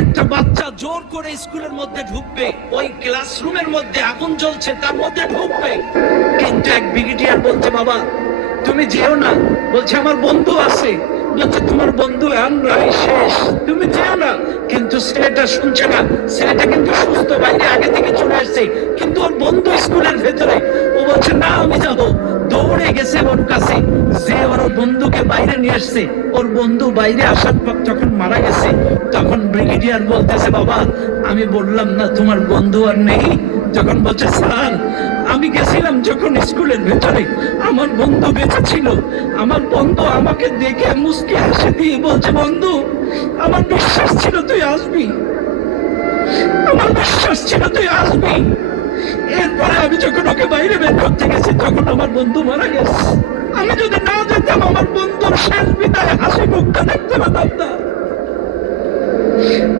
একটা বাচ্চা জোর করে স্কুলের মধ্যে ঢুকবে, ওই ক্লাসরুমের মধ্যে আগুন জ্বলছে তার মধ্যে ঢুকবে, কিন্তু এক ব্রিগেডিয়ার বলছে বাবা তুমি যেও না, বলছে আমার বন্ধু আছে, বলছে তোমার বন্ধু আমরা শেষ, তুমি যেও না। কিন্তু ছেলেটা শুনছে না, ছেলেটা কিন্তু সুস্থ, বাইরে আগে থেকে চলে আসছে, কিন্তু ওর বন্ধু স্কুলের ভেতরে। ও বলছে না আমি যাবো, দৌড়ে গেছে ওর কাছে, যে ওর বন্ধুকে বাইরে নিয়ে আসছে। ওর বন্ধু বাইরে আসার পর যখন মারা গেছে, তখন ব্রিগেডিয়ার বলতেছে বাবা আমি বললাম না তোমার বন্ধু আর নেই? যখন বলছে স্যার আমি গেছিলাম যখন স্কুলের ভেতরে, আমার বন্ধু বেঁচে ছিল, আমার বন্ধু আমাকে দেখে মুস্কি হাসি দিয়ে বলছে বন্ধু আমার বিশ্বাস ছিল তুই আসবি, আমার বিশ্বাস ছিল তুই আসবি। এরপরে আমি যখন ওকে বাইরে বের করতে গেছি তখন আমার বন্ধু মারা গেছে। আমি যদি না যেতাম আমার বন্ধুর শেষ বিদায় হাসি মুখটা দেখতে পেতাম না।